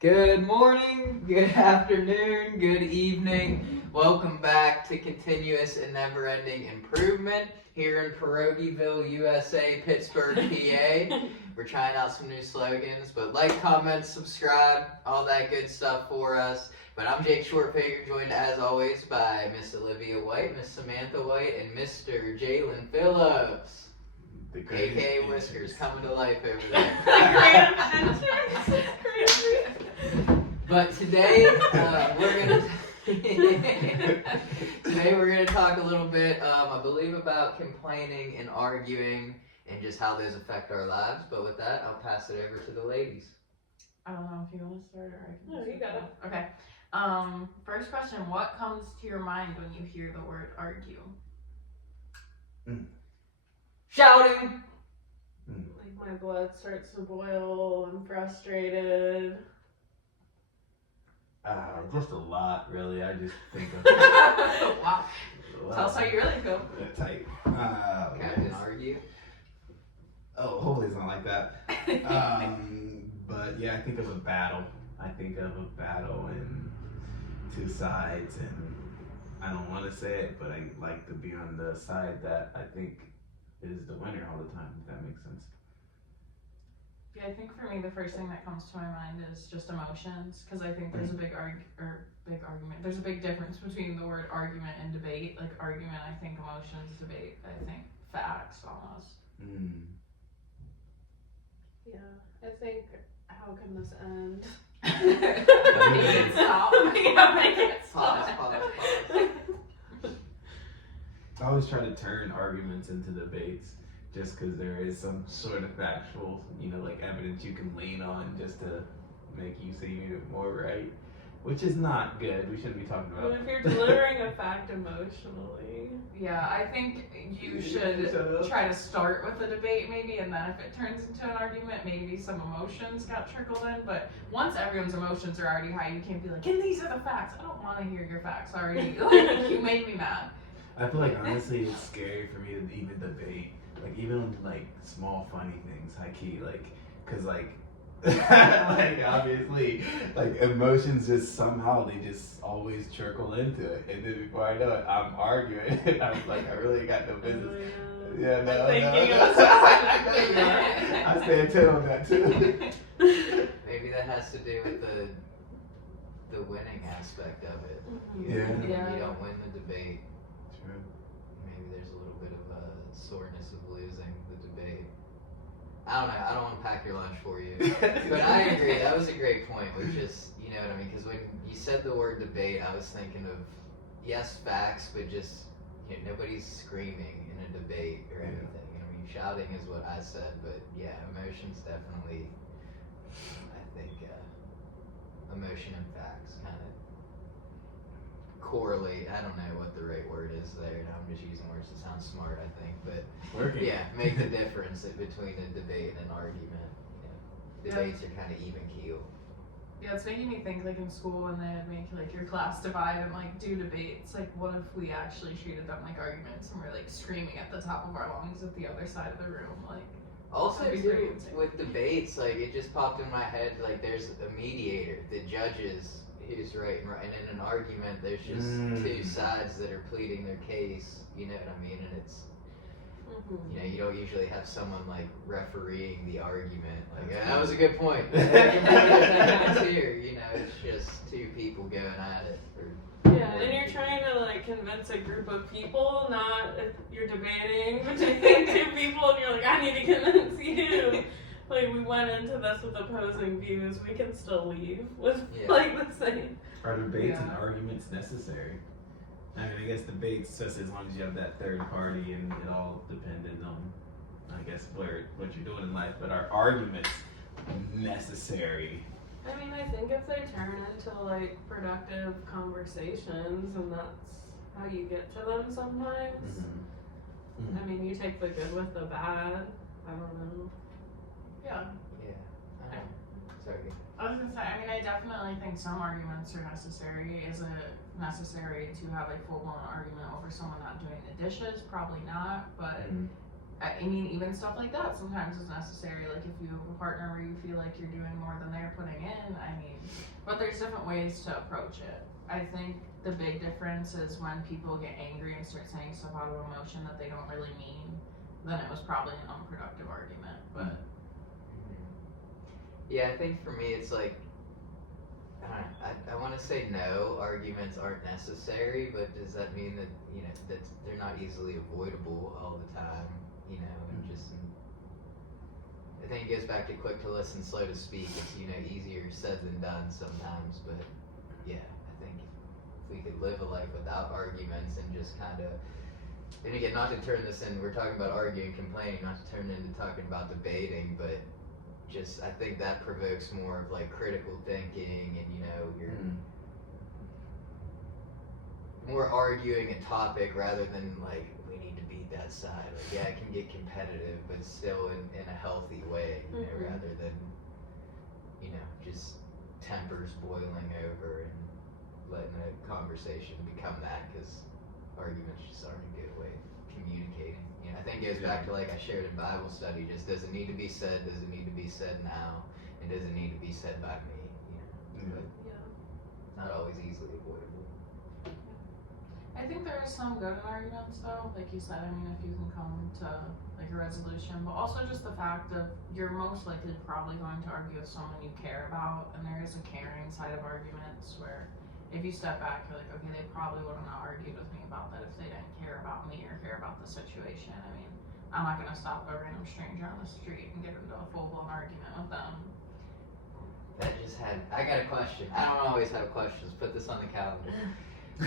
Good morning, good afternoon, good evening. Welcome back to Continuous and Never-Ending Improvement here in Pierogieville, USA, Pittsburgh, PA. We're trying out some new slogans, but like, comment, subscribe, all that good stuff for us. But I'm Jake Shortfager, joined as always by Miss Olivia White, Miss Samantha White, and Mr. Jalen Phillips. AKA Whiskers coming to life over there. But today we're gonna talk a little bit, I believe, about complaining and arguing and just how those affect our lives. But with that, I'll pass it over to the ladies. I don't know if you want to start or I can. No, you got it. Okay. First question: what comes to your mind when you hear the word argue? Shouting. Like my blood starts to boil. I'm frustrated. Just a lot, really. I just think of Wow. Tell us how you really feel. Type. Captain argue. Oh, hopefully it's not like that. But yeah, I think of a battle. And two sides, and I don't want to say it, but I like to be on the side that I think is the winner all the time, if that makes sense. Yeah, I think for me the first thing that comes to my mind is just emotions, because I think there's a big argument. There's a big difference between the word argument and debate. Like argument, I think emotions. Debate, I think facts almost. Yeah, I think, how can this end? Make it stop. Make it stop. Pause. I always try to turn arguments into debates, just because there is some sort of factual, like evidence you can lean on just to make you seem more right, which is not good. We shouldn't be talking Well, about. if you're delivering a fact emotionally. Yeah, I think you should try to start with a debate maybe, and then if it turns into an argument, maybe some emotions got trickled in. But once everyone's emotions are already high, you can't be like, and these are the facts. I don't want to hear your facts already. Like, you made me mad. I feel like honestly it's scary for me to even debate, like even on like small funny things, high key, like, cause like, like obviously, like emotions just somehow they just always trickle into it, and then before I know it, I'm arguing. I was like, I really got no business. Yeah, no. I stand 10 on that too. Maybe that has to do with the winning aspect of it. Yeah. You don't win the debate. True. Maybe there's a little bit of a soreness of losing the debate. I don't know. I don't want to pack your lunch for you. But I agree. That was a great point, which is, you know what I mean? Because when you said the word debate, I was thinking of, yes, facts, but just, nobody's screaming in a debate or anything. I mean, shouting is what I said, but yeah, emotions definitely, I think, emotion and facts kind of correlate. I don't know what the right word is there. I'm just using words to sound smart, I think, but Working. yeah, make the difference between a debate and an argument. Debates are kind of even keel. Yeah, it's making me think like in school when they'd make like your class divide and like do debates. Like, what if we actually treated them like arguments and we're like screaming at the top of our lungs at the other side of the room? Like, Also, that'd be too, pretty insane. with debates, like it just popped in my head. Like, there's a mediator that judges who's right and right, and in an argument, there's just two sides that are pleading their case. You know what I mean? And it's, you don't usually have someone like refereeing the argument. Like, that was a good point. Here, it's just two people going at it. Yeah, and you're trying to like convince a group of people, not if you're debating between two people and you're like, I need to convince you. Like, we went into this with opposing views, we can still leave with like the same. Are debates and arguments necessary? I mean, I guess debates just as long as you have that third party, and it all dependent on, I guess, what you're doing in life. But are arguments necessary? I mean, I think if they turn into like productive conversations, and that's how you get to them sometimes. I mean, you take the good with the bad. I don't know. yeah. Sorry. I was gonna say, I mean, I definitely think some arguments are necessary. Is it necessary to have a full-blown argument over someone not doing the dishes? Probably not, but I mean, even stuff like that sometimes is necessary. Like if you have a partner where you feel like you're doing more than they're putting in, I mean, there's different ways to approach it. I think the big difference is when people get angry and start saying stuff out of emotion that they don't really mean, then it was probably an unproductive argument. But Yeah, I think for me it's like, I want to say no, arguments aren't necessary, but does that mean that, you know, that they're not easily avoidable all the time, you know, and just, I think it goes back to quick to listen, slow to speak. It's, you know, easier said than done sometimes, but yeah, I think if we could live a life without arguments and just kind of, and again, not to turn this in, we're talking about arguing, complaining, not to turn it into talking about debating, but just, I think that provokes more of like critical thinking and, you know, you're more arguing a topic rather than like, we need to beat that side. Like, yeah, it can get competitive, but still in a healthy way, you know, rather than, you know, just tempers boiling over and letting a conversation become that, because arguments just aren't a good way of communicating. You know, I think it goes back to like I shared in Bible study, just does it need to be said, does it need to be said now, and does it need to be said by me, you know, but not always easily avoidable. I think there is some good in arguments though, like you said. I mean, if you can come to like a resolution, but also just the fact of you're most likely probably going to argue with someone you care about, and there is a caring side of arguments where if you step back, you're like, okay, they probably would have not argued with me about that if they didn't care about me or care about the situation. I mean, I'm not gonna stop a random stranger on the street and get into a full-blown argument with them. That just had, I got a question. I don't always have questions, put this on the calendar.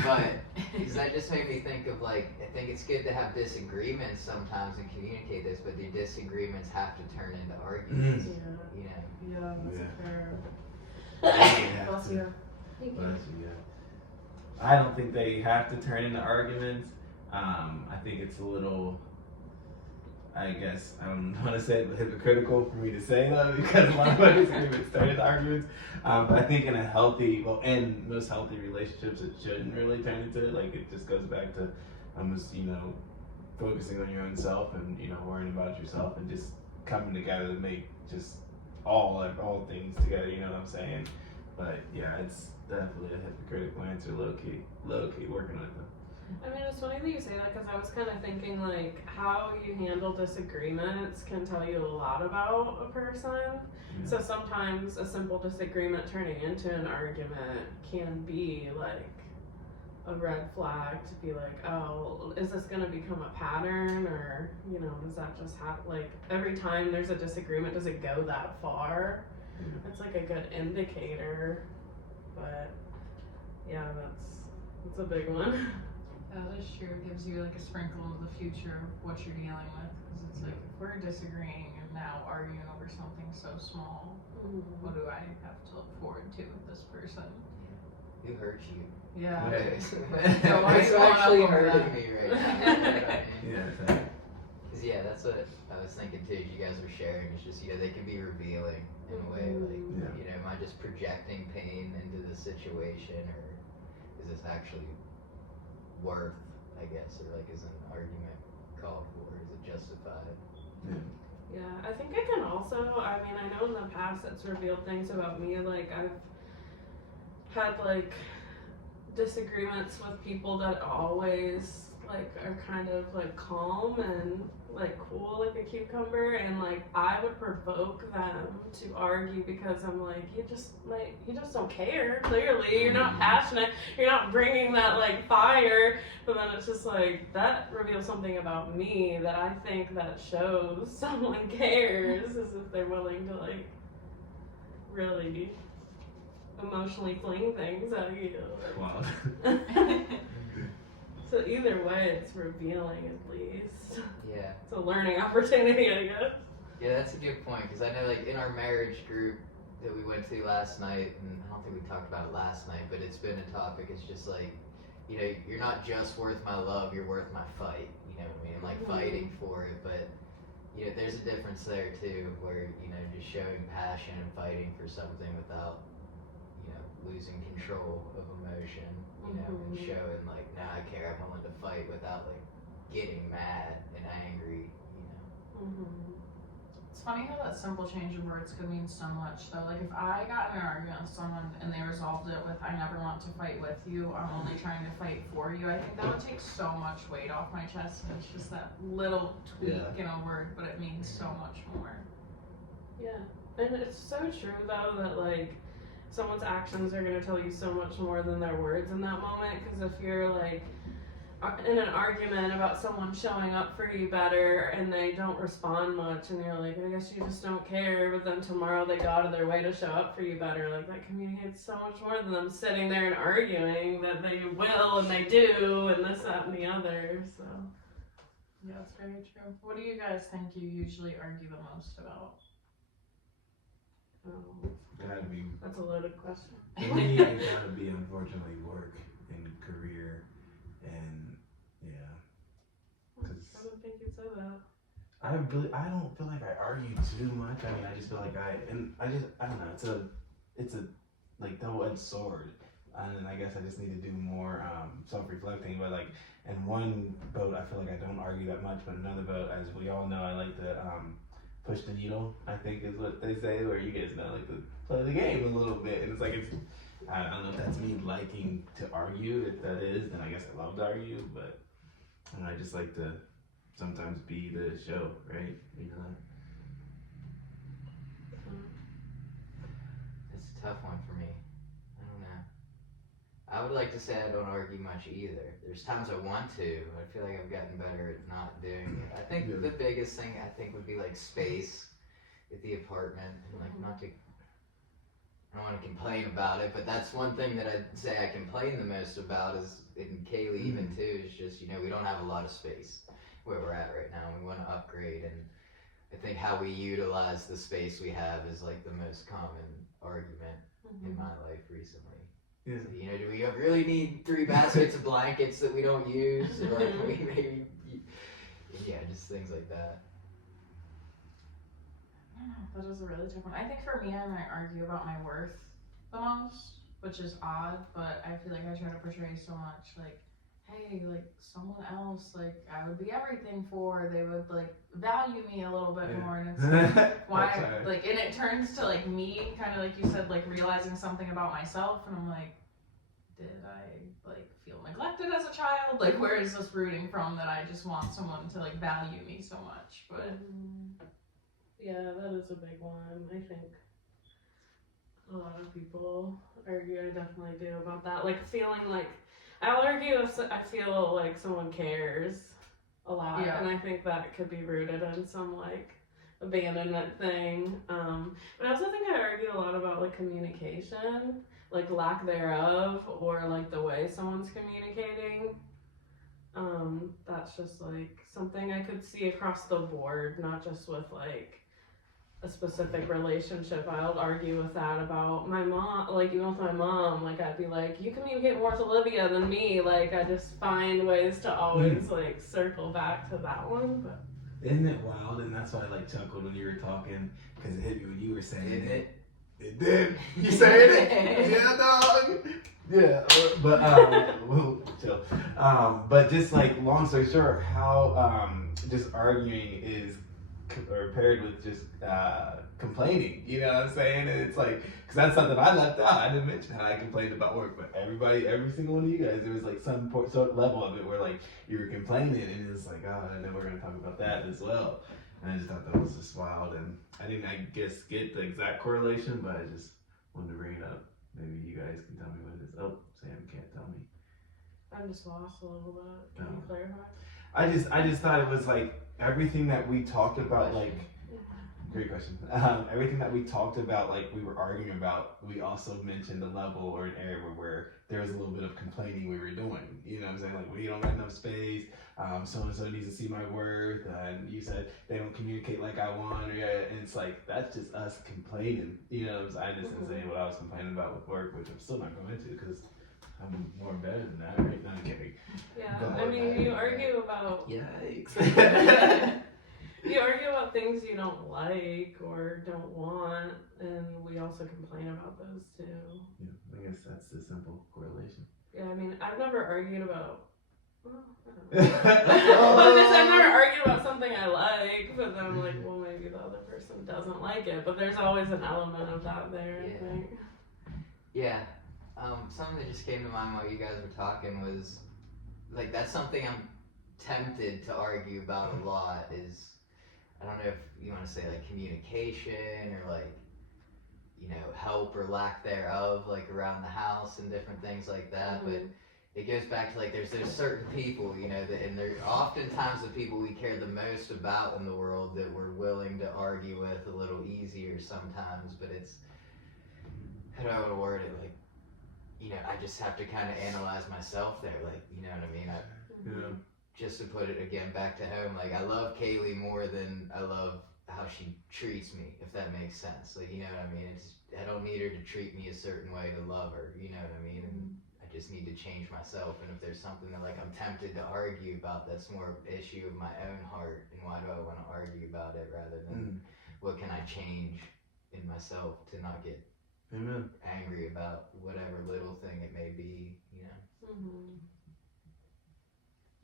But, because that just made me think of like, I think it's good to have disagreements sometimes and communicate this, but the disagreements have to turn into arguments, you know? Yeah, that's fair. Bless you. I don't think they have to turn into arguments. I think it's a little, I guess, I don't want to say it, but hypocritical for me to say though, because a lot of my disagreements turn into arguments. But I think in a healthy, well, in most healthy relationships, it shouldn't really turn into it. Like, it just goes back to almost, you know, focusing on your own self and, you know, worrying about yourself and just coming together to make just all things together, you know what I'm saying? But yeah, it's definitely a hypocritical answer, low key working on it though. I mean, it's funny that you say that because I was kind of thinking like how you handle disagreements can tell you a lot about a person. Yeah. So sometimes a simple disagreement turning into an argument can be like a red flag to be like, oh, is this gonna become a pattern, or, you know, does that just happen? Like, every time there's a disagreement, does it go that far? Yeah. It's like a good indicator, but yeah, that's a big one. That is true. It gives you like a sprinkle of the future of what you're dealing with, because it's like, if we're disagreeing and now arguing over something so small, what do I have to look forward to with this person? Who hurt you? Yeah. It's So why are you going actually up over hurting that? me right now. Yeah, exactly. Cause yeah, that's what I was thinking too. You guys were sharing. It's just, you know, they can be revealing in a way. Like, Yeah. you know, am I just projecting pain into the situation, or is this actually worth, I guess, or like, is an argument called for? Is it justified? Yeah, I think it can also, I mean, I know in the past it's revealed things about me, like I've had like disagreements with people that always like are kind of like calm and like cool like a cucumber, and like I would provoke them to argue because I'm like, you just don't care, clearly you're not passionate, you're not bringing that like fire. But then it's just like, that reveals something about me that I think that shows someone cares, is if they're willing to like really emotionally fling things at you. Wow. So either way, it's revealing at least. Yeah. It's a learning opportunity, I guess. Yeah, that's a good point, because I know, like, in our marriage group that we went to last night, and I don't think we talked about it last night, but it's been a topic. It's just like, you know, you're not just worth my love, you're worth my fight. You know what I mean? I'm like fighting for it, but you know, there's a difference there too, where, you know, just showing passion and fighting for something without, you know, losing control of emotion, you know, and showing like, nah, I care, I'm willing to fight without like getting mad and angry, you know. It's funny how that simple change in words could mean so much, though. Like, if I got in an argument with someone and they resolved it with, I never want to fight with you, I'm only trying to fight for you, I think that would take so much weight off my chest, and it's just that little tweak in a word, but it means so much more. Yeah, and it's so true though that like someone's actions are gonna tell you so much more than their words in that moment. Because if you're like in an argument about someone showing up for you better and they don't respond much, and you're like, I guess you just don't care, but then tomorrow they go out of their way to show up for you better, like that communicates so much more than them sitting there and arguing that they will and they do and this, that, and the other. So Yeah, that's very true. What do you guys think you usually argue the most about? Gotta be. that's a loaded question. For me, it gotta be unfortunately work and career, and yeah. I don't think you'd say that. I don't feel like I argue too much. I mean, I just feel like I don't know. It's a like double-edged sword, and I guess I just need to do more self-reflecting. But like in one boat, I feel like I don't argue that much, but another boat, as we all know, I like to push the needle, I think is what they say, where you guys know, like to play the game a little bit. And it's like, I don't know if that's me liking to argue. If that is, then I guess I love to argue, but I just like to sometimes be the show, right? You know? It's a tough one for me. I don't know. I would like to say I don't argue much either. There's times I want to. I feel like I've gotten better at not doing it. I think the biggest thing would be like space at the apartment, and like not to. I don't want to complain about it, but that's one thing that I'd say I complain the most about is, and Kaylee even too, is just, we don't have a lot of space where we're at right now. We want to upgrade, and I think how we utilize the space we have is like the most common argument in my life recently. Yeah. So, do we really need 3 baskets of blankets that we don't use, or like we maybe, just things like that. I don't know, that is a really tough one. I think for me, I might argue about my worth the most, which is odd, but I feel like I try to portray so much, like, hey, like, someone else, like, I would be everything for, they would, like, value me a little bit more, and it's like, why, like, and it turns to, like, me, kind of like you said, like, realizing something about myself, and I'm like, did I, like, feel neglected as a child? Like, where is this rooting from that I just want someone to, like, value me so much? But yeah, that is a big one. I think a lot of people argue. I definitely do about that. Like feeling like I'll argue if I feel like someone cares a lot, and I think that could be rooted in some like abandonment thing. But I also think I argue a lot about like communication, like lack thereof, or like the way someone's communicating. That's just like something I could see across the board, not just with like a specific relationship. I'll argue with that about my mom, like even with my mom, like I'd be like, you communicate more to Olivia than me, like I just find ways to always like circle back to that one. But isn't it wild? And that's why I like chuckled when you were talking, because it hit me when you were saying it. It did. You saying it? Yeah, dog. Yeah, but we'll chill. But just like long story short, how just arguing is paired with just complaining. You know what I'm saying? And it's like, because that's something I left out. I didn't mention how I complained about work, but every single one of you guys, there was like some sort of level of it where like you were complaining, and it's like, oh, and then we're gonna talk about that as well. And I just thought that was just wild, and I didn't, I guess, get the exact correlation, but I just wanted to bring it up. Maybe you guys can tell me what it is. Oh, Sam can't tell me. I'm just lost a little bit. Can you clarify? I just thought it was like everything that we talked about, like, great question. Everything that we talked about, like we were arguing about, we also mentioned a level or an area where there was a little bit of complaining we were doing. You know what I'm saying? Like, we don't got enough space. So and so needs to see my worth, and you said they don't communicate like I want, and it's like that's just us complaining. You know what I'm saying? I just didn't say what I was complaining about with work, which I'm still not going to because I'm more better than that, right? No, I'm kidding. Yeah, But, I mean, you argue about yikes. you argue about things you don't like or don't want, and we also complain about those too. Yeah, I guess that's the simple correlation. Yeah, I mean, I've never argued about. Well, I don't know. I've never argued about something I like, but then I'm like, well, maybe the other person doesn't like it, but there's always an element of that there, Yeah. I think. Yeah. Something that just came to mind while you guys were talking was, like, that's something I'm tempted to argue about a lot is, I don't know if you want to say, like, communication or, like, you know, help or lack thereof, like, around the house and different things like that, but it goes back to, like, there's certain people, you know, that, and they're oftentimes the people we care the most about in the world that we're willing to argue with a little easier sometimes, but it's, how do I want to word it, like, you know, I just have to kind of analyze myself there, like, you know what I mean? Yeah. Just to put it again back to home, like, I love Kaylee more than I love how she treats me, if that makes sense. Like, you know what I mean? It's, I don't need her to treat me a certain way to love her, you know what I mean? And I just need to change myself, and if there's something that, like, I'm tempted to argue about, that's more an issue of my own heart, and why do I want to argue about it rather than what can I change in myself to not get Amen. angry about whatever little thing it may be, you know?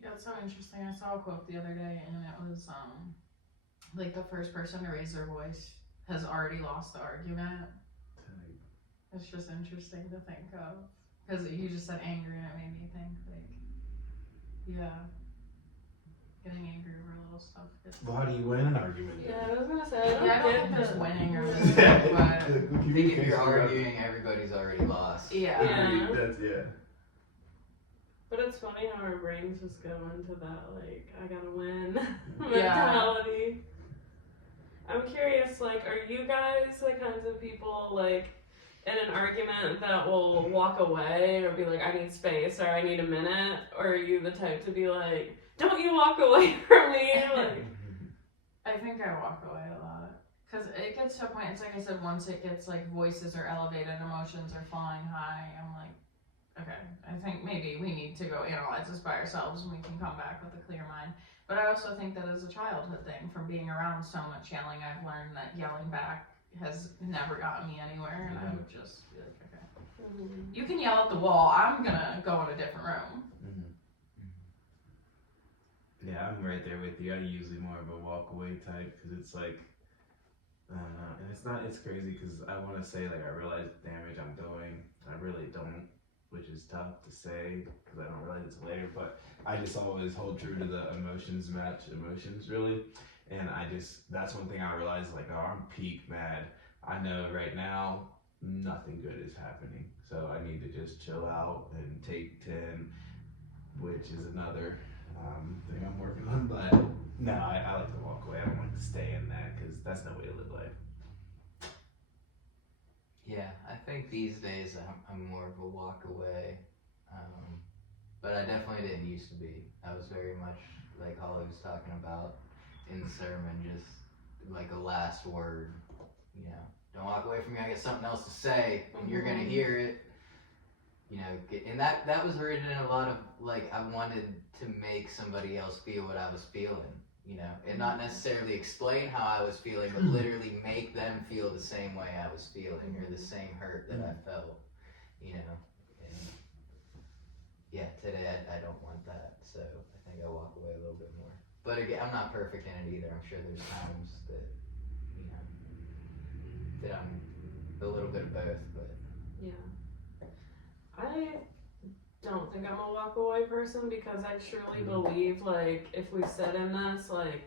Yeah, it's so interesting. I saw a quote the other day, and it was like the first person to raise their voice has already lost the argument. It's just interesting to think of, because you just said angry, and it made me think, like, yeah, getting angry over little stuff. Well, how do you win an argument? Yeah, I was gonna say, I don't think there's winning or losing, but I think if you're arguing, everybody's already lost. yeah. Yeah. That's, yeah. But it's funny how our brains just go into that, like, I gotta win Yeah. mentality. I'm curious, like, are you guys the kinds of people, like, in an argument that will walk away or be like, I need space or I need a minute? Or are you the type to be like, don't you walk away from me? Like, I think I walk away a lot. Because it gets to a point, it's like I said, once it gets like voices are elevated, emotions are flying high, I'm like, okay, I think maybe we need to go analyze this by ourselves and we can come back with a clear mind. But I also think that as a childhood thing, from being around so much yelling, I've learned that yelling back has never gotten me anywhere, and I would just be like, okay. You can yell at the wall, I'm gonna go in a different room. Yeah, I'm right there with you. I'm usually more of a walk away type because it's like, and it's crazy because I want to say, like, I realize the damage I'm doing. I really don't, which is tough to say because I don't realize it till later, but I just always hold true to the emotions match emotions, really. And that's one thing I realized, like, oh, I'm peak mad. I know right now nothing good is happening. So I need to just chill out and take 10, which is another thing I'm working on. But no, I like to walk away. I don't like to stay in that because that's no way to live life. Yeah, I think these days I'm more of a walk away. But I definitely didn't used to be. I was very much like Holly was talking about in the sermon, just like a last word, you know, don't walk away from me, I got something else to say, and you're gonna hear it, you know, and that was rooted in a lot of, like, I wanted to make somebody else feel what I was feeling, you know, and not necessarily explain how I was feeling, but literally make them feel the same way I was feeling, or the same hurt that I felt, you know, and yeah, today I don't want that, so I think I walk away a little bit more. But again, I'm not perfect in it either. I'm sure there's times that, you know, that I'm a little bit of both, but. yeah. I don't think I'm a walk away person because I truly believe, like, if we sit in this, like,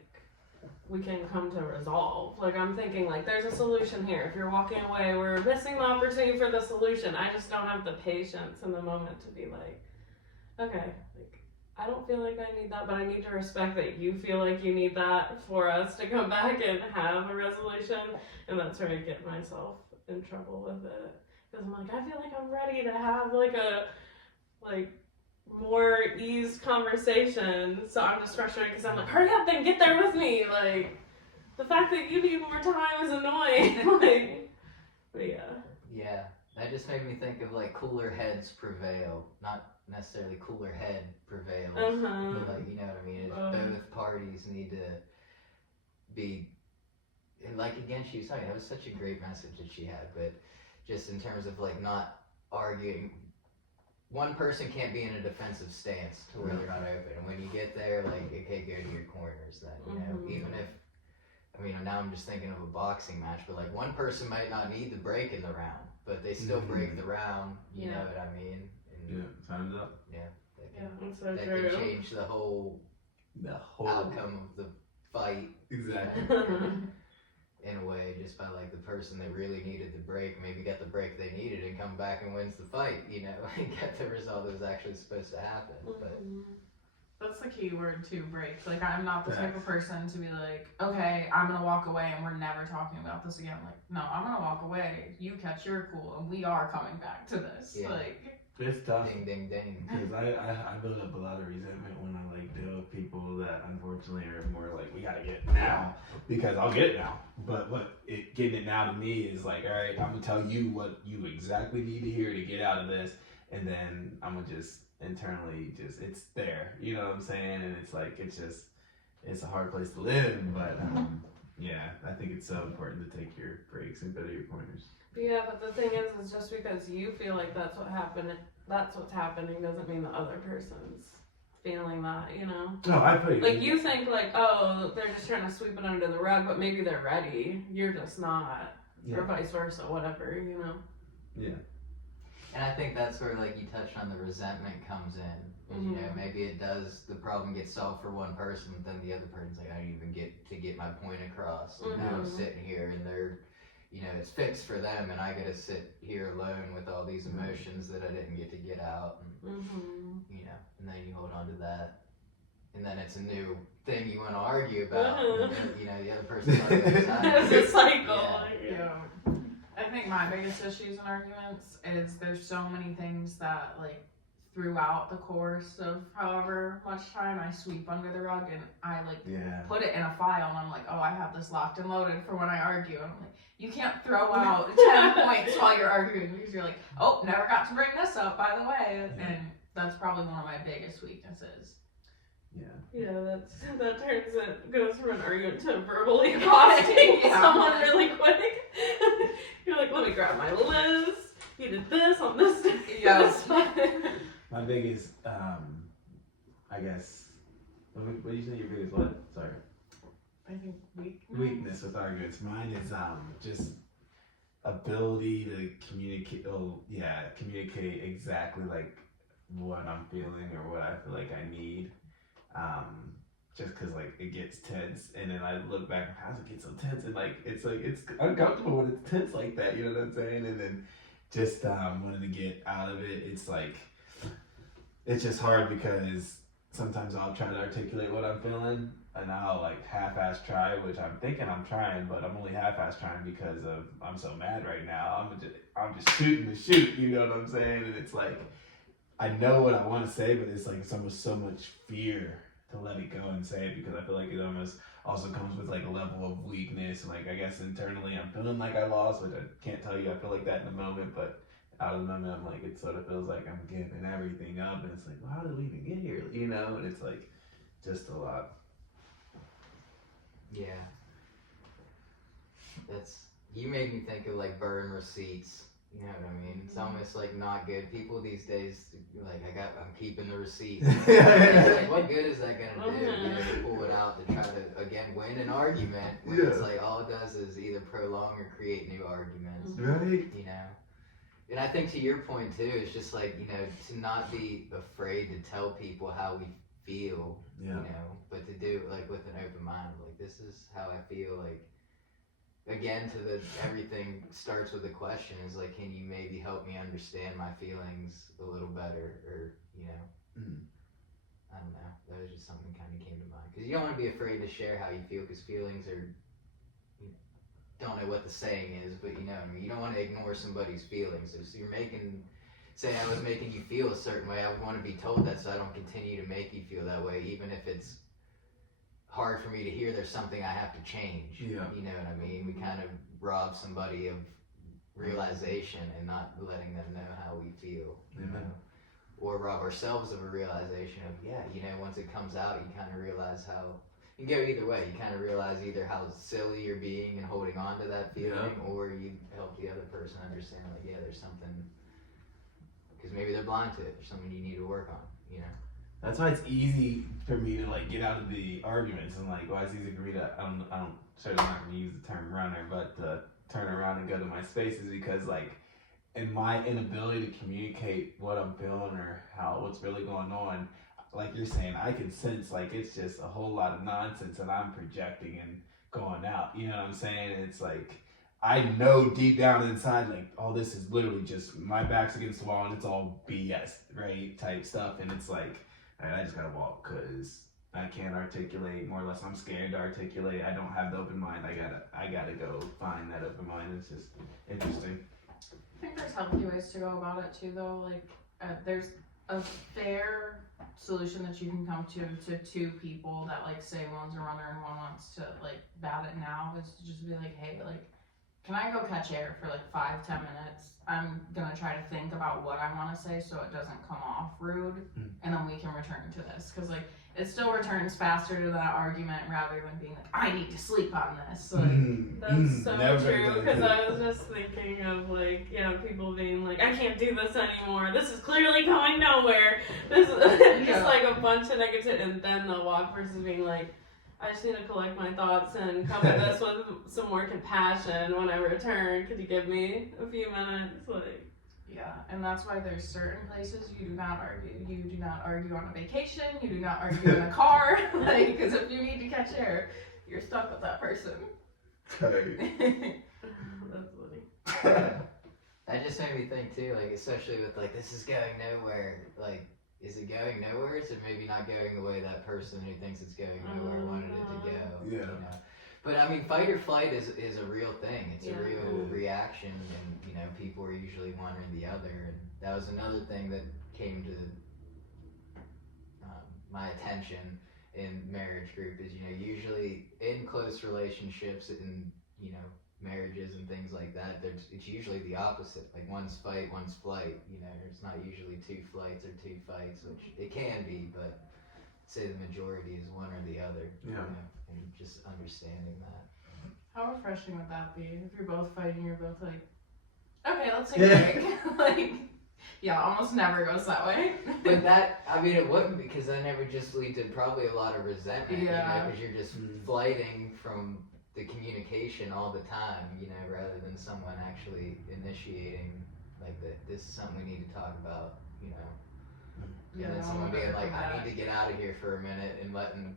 we can come to resolve. Like, I'm thinking, like, there's a solution here. If you're walking away, we're missing the opportunity for the solution. I just don't have the patience in the moment to be like, okay, like, I don't feel like I need that, but I need to respect that you feel like you need that for us to come back and have a resolution. And that's where I get myself in trouble with it. Because I'm like, I feel like I'm ready to have, like, a, like, more eased conversation. So I'm just frustrated because I'm like, hurry up and get there with me. Like, the fact that you need more time is annoying. Like, but yeah. Yeah, that just made me think of, like, cooler heads prevail, not necessarily cooler head prevails, but, like, you know what I mean, it's both parties need to be, and, like, again, she was talking, it was such a great message that she had, but just in terms of, like, not arguing, one person can't be in a defensive stance to where they're not open, and when you get there, like, okay, go to your corners then, you know, even if I mean, now I'm just thinking of a boxing match, but like one person might not need the break in the round, but they still break the round. You know what I mean? And Yeah, time's up. That's so that true. can change the whole outcome of the fight. Exactly. In a way, just by like the person that really needed the break, maybe get the break they needed and come back and wins the fight, you know, and get the result that was actually supposed to happen. But That's the key word too, break. Like, I'm not the type of person to be like, okay, I'm gonna walk away and we're never talking about this again. Like, no, I'm gonna walk away. You catch your cool, and we are coming back to this. Yeah. Like, It's tough. ding, ding, ding. Because I build up a lot of resentment when I like deal with people that unfortunately are more like, we gotta get it now, because I'll get it now. But getting it now to me is like, all right, I'm gonna tell you what you exactly need to hear to get out of this, and then I'm gonna just internally it's there, you know what I'm saying? And it's like it's a hard place to live, but yeah, I think it's so important to take your breaks and go to your corners. Yeah, but the thing is just because you feel like that's what's happening doesn't mean the other person's feeling that, you know? No, I feel Like, you think like, oh, they're just trying to sweep it under the rug, but maybe they're ready. You're just not, or vice versa, whatever, you know? Yeah. And I think that's where, like, you touched on, the resentment comes in. And, you know, maybe the problem gets solved for one person, but then the other person's like, I didn't even get to get my point across. And now I'm sitting here and they're, you know, it's fixed for them, and I gotta sit here alone with all these emotions that I didn't get to get out. And, you know, and then you hold on to that. And then it's a new thing you want to argue about. And then, you know, the other person's on the other side. It's a cycle. yeah. I think my biggest issues in arguments is there's so many things that, like, throughout the course of however much time I sweep under the rug, and I like put it in a file, and I'm like, oh, I have this locked and loaded for when I argue. And I'm like, you can't throw out 10 points while you're arguing, because you're like, oh, never got to bring this up, by the way. And that's probably one of my biggest weaknesses. Yeah, goes from an argument to verbally accosting someone really quick. You're like, let me grab my list. You did this on this day. Yes. My biggest, I guess, what do you say your biggest what? Sorry. I think Weakness with arguments. Mine is just ability to communicate. Communicate exactly like what I'm feeling or what I feel like I need. Just cause like it gets tense, and then I look back and how's it get so tense, and like it's uncomfortable when it's tense like that, you know what I'm saying? And then just wanting to get out of it, it's like it's just hard because sometimes I'll try to articulate what I'm feeling, and I'll like half-ass try, which I'm thinking I'm trying, but I'm only half-ass trying because of I'm so mad right now. I'm just shooting the shoot, you know what I'm saying? And it's like I know what I want to say, but it's like it's almost so much fear to let it go and say it, because I feel like it almost also comes with like a level of weakness. And like I guess internally I'm feeling like I lost, which I can't tell you I feel like that in the moment, but out of the moment I'm like, it sort of feels like I'm giving everything up, and it's like, well, how did we even get here, you know? And it's like just a lot. Yeah. You made me think of like burn receipts. You know what I mean? It's almost like not good. People these days, like, I'm keeping the receipt. It's like, what good is that gonna do? You know, to pull it out to try to again win an argument when it's like all it does is either prolong or create new arguments. Right. You know. And I think to your point too, it's just like, you know, to not be afraid to tell people how we feel. You know, but to do it like with an open mind, like this is how I feel, like. Again, everything starts with a question, is like, can you maybe help me understand my feelings a little better, or, you know, I don't know, that was just something kind of came to mind, because you don't want to be afraid to share how you feel, because feelings are, you don't know what the saying is, but you know what I mean, you don't want to ignore somebody's feelings. So you're say I was making you feel a certain way, I would want to be told that so I don't continue to make you feel that way, even if it's hard for me to hear there's something I have to change. You know what I mean? We kind of rob somebody of realization and not letting them know how we feel. You know? Or rob ourselves of a realization of, you know, once it comes out, you kind of realize how, you can go either way. You kind of realize either how silly you're being and holding on to that feeling, or you help the other person understand, like, there's something, because maybe they're blind to it, or something you need to work on, you know? That's why it's easy for me to like get out of the arguments and like why it's easy for me to I don't certainly not gonna use the term runner, but turn around and go to my spaces because like in my inability to communicate what I'm feeling or what's really going on, like you're saying, I can sense like it's just a whole lot of nonsense that I'm projecting and going out. You know what I'm saying? It's like I know deep down inside, like, all this is literally just my back's against the wall and it's all BS, right? Type stuff. And it's like, all right, I just gotta walk because I can't articulate, more or less. I'm scared to articulate. I don't have the open mind. I gotta go find that open mind. It's just interesting. I think there's healthy ways to go about it too, though. Like, there's a fair solution that you can come to two people that, like, say one's a runner and one wants to, like, bat it now, is to just be like, hey, like, can I go catch air for, like, 5-10 minutes? I'm gonna try to think about what I want to say so it doesn't come off rude, and then we can return to this. Because, like, it still returns faster to that argument rather than being like, I need to sleep on this. Like, That's so Never true, did. because I was just thinking of, like, people being like, I can't do this anymore, this is clearly going nowhere, this is just like a bunch of negative, and then the walk versus being like, I just need to collect my thoughts and come at this with some more compassion when I return, could you give me a few minutes, like. yeah, and that's why there's certain places you do not argue. You do not argue on a vacation. You do not argue in a car. Like, because if you need to catch air, you're stuck with that person. Okay. That's funny. That just made me think too, like, especially with like, this is going nowhere. Like, is it going nowhere? Is it maybe not going the way that person who thinks it's going nowhere wanted it to go? Yeah. You know? But I mean, fight or flight is a real thing. It's a Yeah. real reaction, and you know, people are usually one or the other. And that was another thing that came to my attention in marriage group is, you know, usually in close relationships and, you know, marriages and things like that, it's usually the opposite. Like, one's fight, one's flight. You know, there's not usually two flights or two fights, which it can be, but say the majority is one or the other. Yeah. You know, and just understanding that. How refreshing would that be if you're both fighting? You're both like, okay, let's take a break. Like, yeah, almost never goes that way. But that, I mean, it wouldn't, because then it would just lead to probably a lot of resentment. Yeah. You know, because you're just flighting from the communication all the time, you know, rather than someone actually initiating, like, this is something we need to talk about, you know. Yeah, And then no someone one being better like, for I that. need to get out of here for a minute, and letting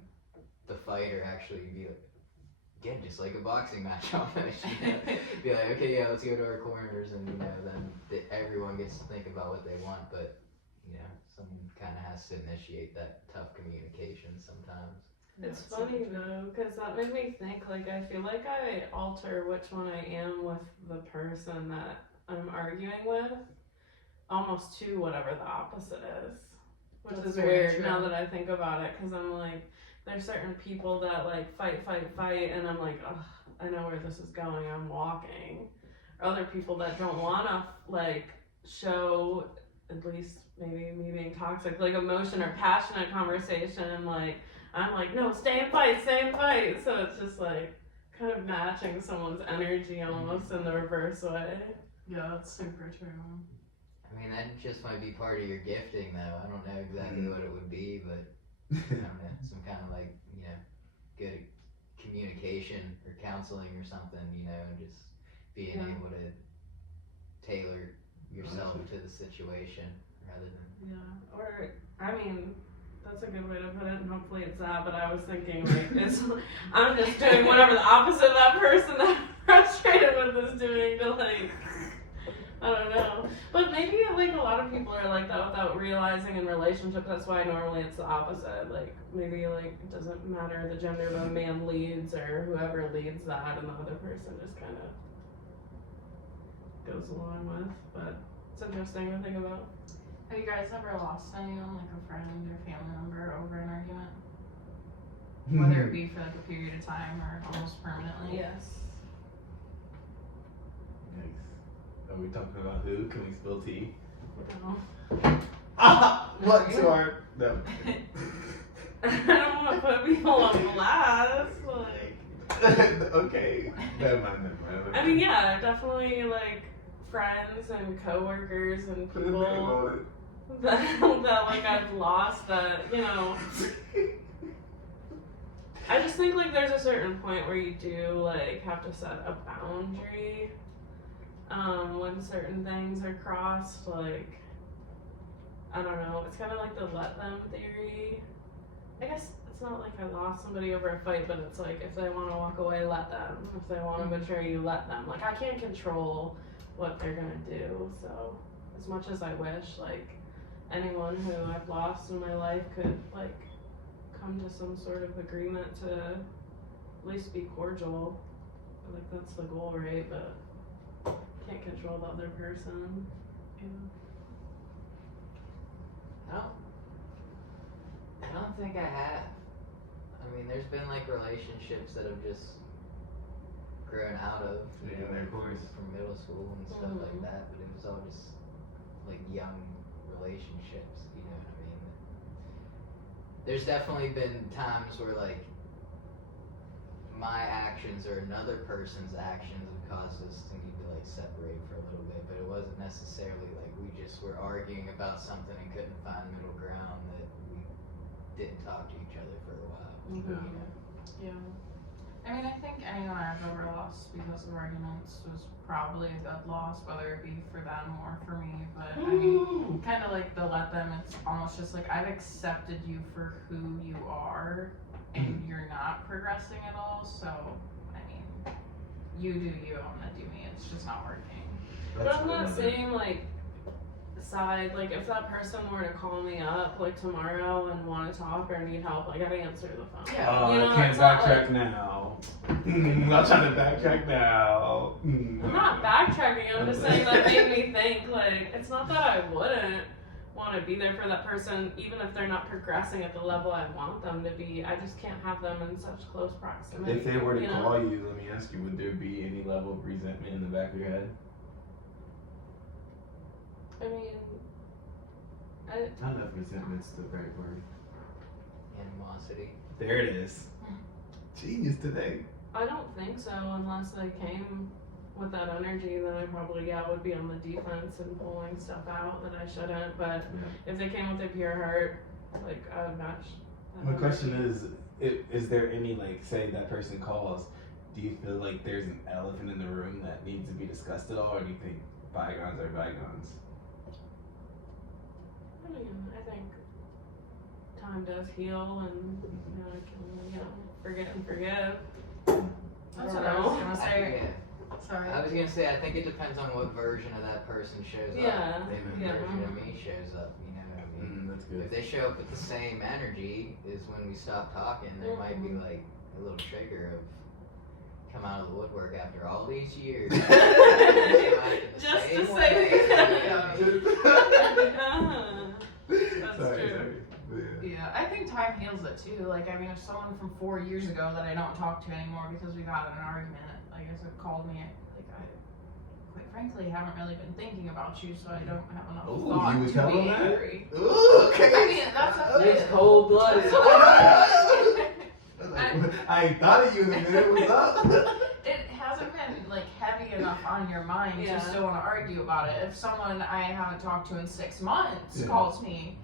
the fighter actually be like, again, just like a boxing match almost, you know? Be like, okay, yeah, let's go to our corners, and, you know, then everyone gets to think about what they want, but, you know, someone kind of has to initiate that tough communication sometimes. It's Yeah, funny though, because that made me think, like, I feel like I alter which one I am with the person that I'm arguing with, almost to whatever the opposite is. Which That's is very weird true. now that I think about it, because I'm like, there's certain people that, like, fight, and I'm like, ugh, I know where this is going, I'm walking. Or other people that don't want to, like, show, at least maybe me being toxic, like, emotion or passionate conversation, and, like, I'm like, no, stay and fight. So it's just like kind of matching someone's energy almost in the reverse way. Yeah, that's super true. I mean, that just might be part of your gifting, though. I don't know exactly what it would be, but I don't know, some kind of, like, you know, good communication or counseling or something, you know, and just being Yeah. able to tailor yourself to the situation rather than. Yeah. Or, I mean, that's a good way to put it, and hopefully it's that, but I was thinking, like, I'm just doing whatever the opposite of that person that I'm frustrated with is doing to, like, I don't know. But maybe, like, a lot of people are like that without realizing in relationships. That's why normally it's the opposite. Like, maybe, like, it doesn't matter the gender the man leads or whoever leads that, and the other person just kind of goes along with. But it's interesting to think about. Have you guys ever lost anyone, like a friend or family member, over an argument? Whether it be for, like, a period of time or almost permanently? Yes. Nice. Are we talking about who? Can we spill tea? No. Ah! What? Too hard? No. I don't want to put people on blast. Like, Okay. Never mind. I mean, yeah, definitely like friends and coworkers and people. that like I've lost that, you know. I just think like there's a certain point where you do like have to set a boundary when certain things are crossed. Like, I don't know, it's kind of like the let them theory. I guess it's not like I lost somebody over a fight, but it's like if they want to walk away, let them. If they want to betray you, let them. Like, I can't control what they're gonna do. So as much as I wish like anyone who I've lost in my life could like come to some sort of agreement to at least be cordial. Like that's the goal, right? But can't control the other person. No. I don't think I have. I mean, there's been like relationships that have just grown out of, you know, of course. from middle school and stuff like that, but it was all just like young relationships, you know what I mean? There's definitely been times where like my actions or another person's actions have caused us to need to like separate for a little bit, but it wasn't necessarily like we just were arguing about something and couldn't find middle ground that we didn't talk to each other for a while, you know? Yeah. I mean, I think anyone I've ever lost because of arguments was probably a good loss, whether it be for them or for me. But I mean, kind of like the let them, it's almost just like I've accepted you for who you are and you're not progressing at all. So, I mean, you do you, I'm gonna do me. It's just not working. But I'm not saying like side, like if that person were to call me up like tomorrow and want to talk or need help, like I'd answer the phone. Yeah. You know, I can't it's not backtrack like- now. I'm not trying to backtrack now. I'm not backtracking, I'm just saying that made me think like it's not that I wouldn't want to be there for that person even if they're not progressing at the level I want them to be. I just can't have them in such close proximity. If they were to you know? call you, let me ask you, would there be any level of resentment in the back of your head? I mean, Not enough resentment's the right word. Animosity. There it is. Genius today. I don't think so unless they came with that energy, then I probably would be on the defense and pulling stuff out that I shouldn't. But if they came with a pure heart, like I would match. that My question energy. is there any, like, say that person calls, do you feel like there's an elephant in the room that needs to be discussed at all, or do you think bygones are bygones? I mean, I think time does heal, and you know, I can forget and forgive. That's what I was gonna say. Sorry. I was gonna say, I think it depends on what version of that person shows Yeah, up. If a yeah. version of me shows up, you know what I mean? That's If good. they show up with the same energy, is when we stop talking. There might be like a little trigger of come out of the woodwork after all these years. Just to say That's Sorry, true. sorry. But yeah. Yeah, I think time heals it too. Like, I mean, if someone from 4 years ago that I don't talk to anymore because we got in an argument, I guess it called me, like, I, quite frankly, haven't really been thinking about you, so I don't have enough Ooh, thought you would to tell be them that? angry. Ooh, okay. I mean, that's a It's thing. cold blooded. I ain't thought of you in a minute. What's up? It hasn't been, like, heavy enough on your mind Yeah. to still want to argue about it. If someone I haven't talked to in 6 months Yeah. calls me,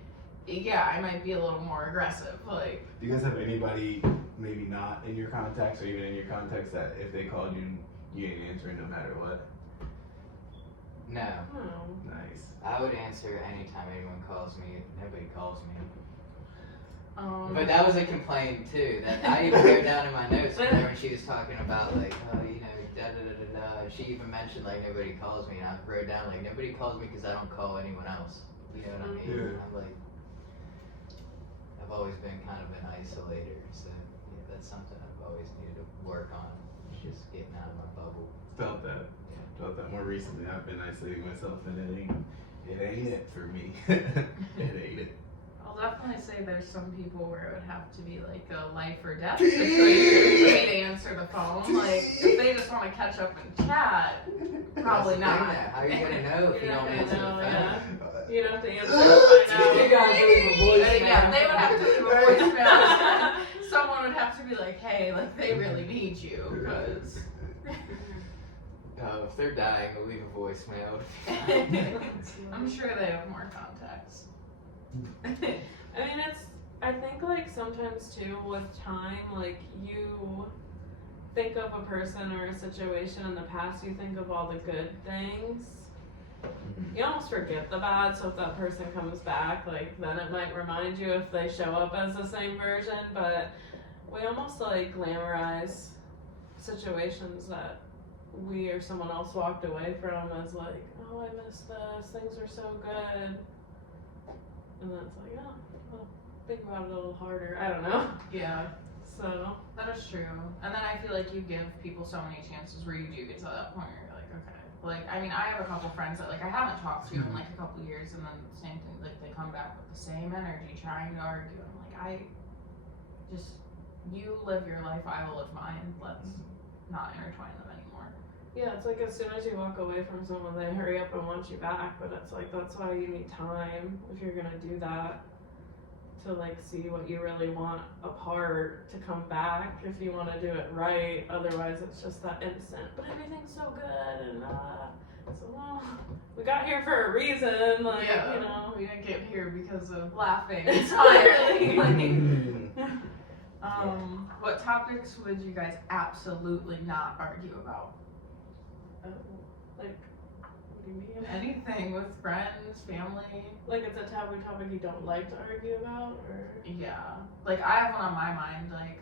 yeah, I might be a little more aggressive. Like, Do you guys have anybody, maybe not in your contacts or even in your contacts, that if they called you, you ain't answering no matter what? No, Oh. Nice. I would answer anytime anyone calls me. If nobody calls me. Um, But that was a complaint too. That I even wrote down in my notes when she was talking about like, oh, you know, da da da da da. She even mentioned like nobody calls me, and I wrote down like nobody calls me because I don't call anyone else. You know what I mean? Yeah. I'm like, I've always been kind of an isolator, so yeah, that's something I've always needed to work on. Just getting out of my bubble. Felt that. Felt that more recently. I've been isolating myself, and it ain't it for me. It ain't it. I'll definitely say there's some people where it would have to be like a life or death situation for me to answer the phone. Like, if they just want to catch up and chat, probably That's the thing, not. though. How are you gonna know if you You're don't not answer the gonna phone? know, You'd have to answer it by You now. guys leave a voicemail. Yeah, they would have to leave a voicemail. Someone would have to be like, hey, like, they really need you, because... Oh, if they're dying, they'll leave a voicemail. I'm sure they have more contacts. I mean, I think, like, sometimes, too, with time, like, you think of a person or a situation in the past, you think of all the good things. You almost forget the bad, so if that person comes back, like, then it might remind you if they show up as the same version, but we almost, like, glamorize situations that we or someone else walked away from as, like, oh, I missed this, things were so good. And then it's like, oh, well, think about it a little harder. I don't know. Yeah, So, that is true. And then I feel like you give people so many chances where you do get to that point where you're like, okay. Like, I mean, I have a couple friends that, like, I haven't talked to in, like, a couple years, and then same thing, like, they come back with the same energy, trying to argue. I'm like, you live your life, I will live mine. Let's not intertwine them anymore. yeah, it's like as soon as you walk away from someone, they hurry up and want you back. But it's like, that's why you need time if you're going to do that. To, like, see what you really want apart to come back if you want to do it right. Otherwise, it's just that instant, but everything's so good, and so, well, we got here for a reason, like, Yeah, you know. we didn't get here because of laughing and smiling. What topics would you guys absolutely not argue about? Like, what do you mean? Anything with friends, family. Like, it's a taboo topic you don't like to argue about, or? Yeah. Like, I have one on my mind, like,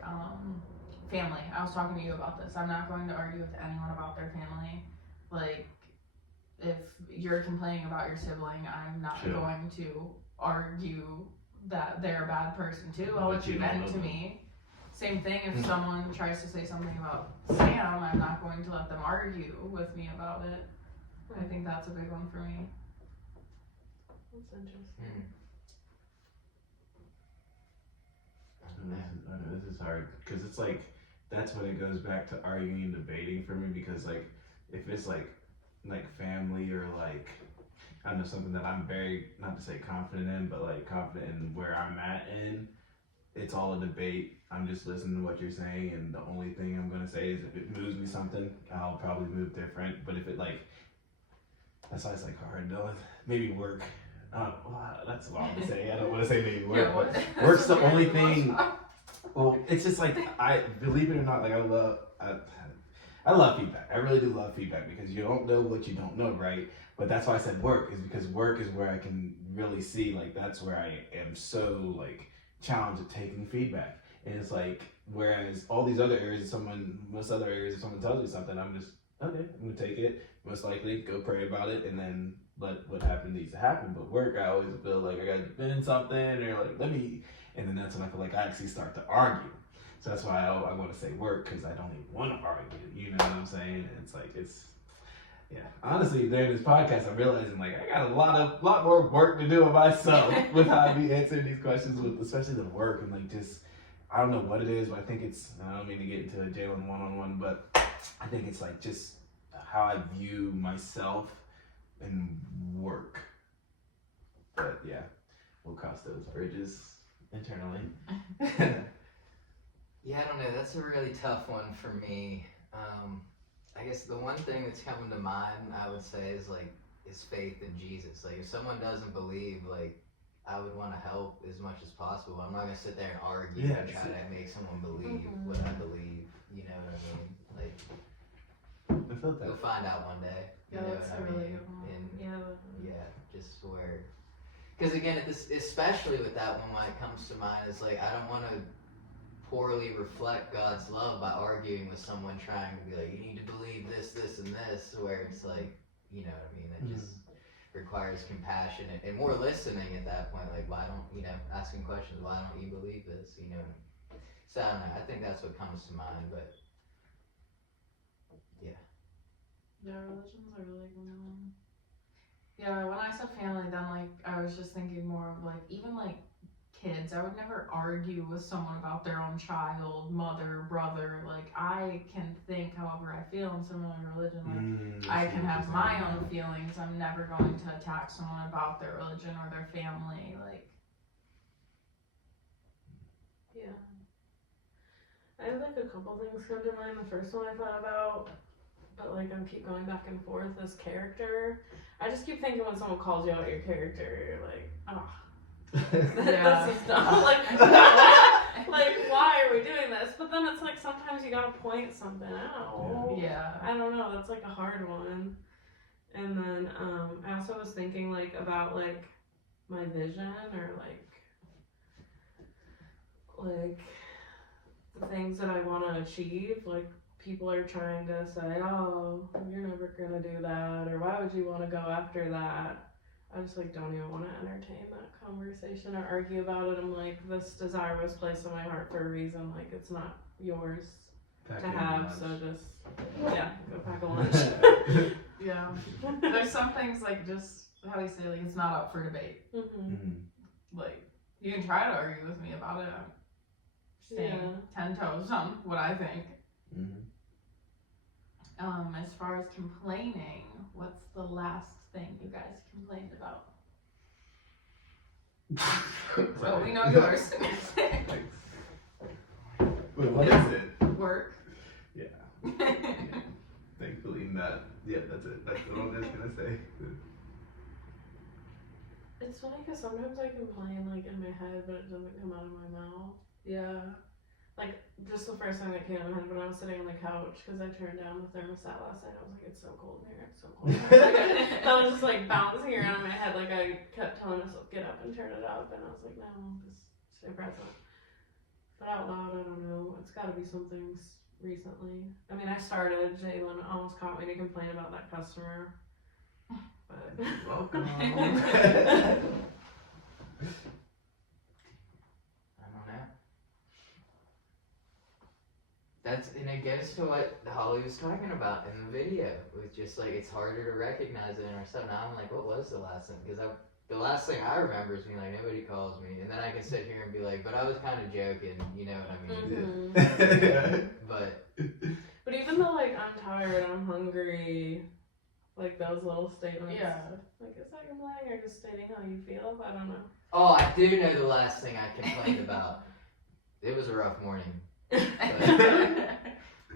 family. I was talking to you about this. I'm not going to argue with anyone about their family. Like, if you're complaining about your sibling, I'm not Sure. going to argue that they're a bad person too. I'll But let you you don't vent know to them. me. Same thing if someone tries to say something about Sam, I'm not going to let them argue with me about it. I think that's a big one for me. That's interesting. I know this is hard because it's like that's when it goes back to arguing and debating for me because like if it's like family or like I don't know something that I'm very not to say confident in but like confident in where I'm at in it's all a debate. I'm just listening to what you're saying and the only thing I'm gonna say is if it moves me something I'll probably move different but if it like that's why it's like hard though maybe work. Well, that's long to say. I don't want to say maybe work, but work's the only thing. Well, it's just like I believe it or not, like I love feedback. I really do love feedback because you don't know what you don't know, right? But that's why I said work is because work is where I can really see like that's where I am so like challenged at taking feedback. And it's like whereas all these other areas, most other areas, if someone tells me something, I'm just okay, I'm gonna take it. Most likely, go pray about it, and then let what happened needs to happen. But work, I always feel like I gotta defend something, or like let me, and then that's when I feel like I actually start to argue. So that's why I want to say work because I don't even want to argue. You know what I'm saying? And it's like yeah. Honestly, during this podcast, I'm realizing like I got a lot more work to do with myself with how I be answering these questions with, especially the work and like just I don't know what it is, but I think it's I don't mean to get into a Jalen one-on-one, but I think it's like just how I view myself and work. But yeah, we'll cross those bridges internally. Yeah, I don't know. That's a really tough one for me. I guess the one thing that's coming to mind, I would say, is faith in Jesus. Like, if someone doesn't believe, like, I would want to help as much as possible. I'm not gonna sit there and argue and try to make someone believe what I believe. You know what I mean? Like, I felt that. you'll find out one day. You Yeah, know that's what a I really mean? good one. And Yeah. just where, because again, especially with that one, when it comes to mind, is like I don't want to poorly reflect God's love by arguing with someone trying to be like, you need to believe this, this, and this, where it's like, you know what I mean? It just requires compassion and more listening at that point. Like, why don't, asking questions, why don't you believe this, you know? So I don't know, I think that's what comes to mind, but Yeah, religion's a really good one. Yeah, when I said family, then like I was just thinking more of like even like kids. I would never argue with someone about their own child, mother, brother. Like I can think however I feel in similar religion. Like I can have my own feelings. I'm never going to attack someone about their religion or their family. Like Yeah. I have like a couple things come to mind. The first one I thought about, but like I keep going back and forth, is character. I just keep thinking when someone calls you out your character, you're like, oh, Yeah. This is dumb. Like, why are we doing this? But then it's like sometimes you gotta point something out. Yeah. I don't know. That's like a hard one. And then I also was thinking like about like my vision or like the things that I want to achieve. Like people are trying to say, oh, you're never gonna do that, or why would you want to go after that? I just like don't even want to entertain that conversation or argue about it. I'm like, this desire was placed on my heart for a reason. Like it's not yours Pack to in have. lunch. So just go pack a lunch. Yeah. There's some things like just how you say like it's not up for debate. Mm-hmm. Like you can try to argue with me about it. I'm staying 10 toes on what I think. As far as complaining, what's the last thing you guys complained about? Oh, we know yours. Wait, what is it? Work. Yeah. Thankfully not. Yeah, that's it. That's what I'm just gonna say. It's funny because sometimes I complain like in my head, but it doesn't come out of my mouth. Yeah. Like, just the first thing that came to my head when I was sitting on the couch, because I turned down the thermostat last night, I was like, it's so cold in here, it's so cold in here. I was just like bouncing around in my head, like I kept telling myself, get up and turn it up, and I was like, no, just stay present. But out loud, I don't know, it's gotta be some things recently. I mean, I started, Jalen almost caught me to complain about that customer. But Welcome. I don't know. And it goes to what Holly was talking about in the video. With just like it's harder to recognize it in our stuff. Now I'm like, what was the last thing? Because the last thing I remember is being like, nobody calls me, and then I can sit here and be like, but I was kind of joking, you know what I mean? Mm-hmm. But even though like I'm tired, I'm hungry, like those little statements. Yeah. Like is that complaining or just stating how you feel? I don't know. oh, I do know the last thing I complained about. It was a rough morning.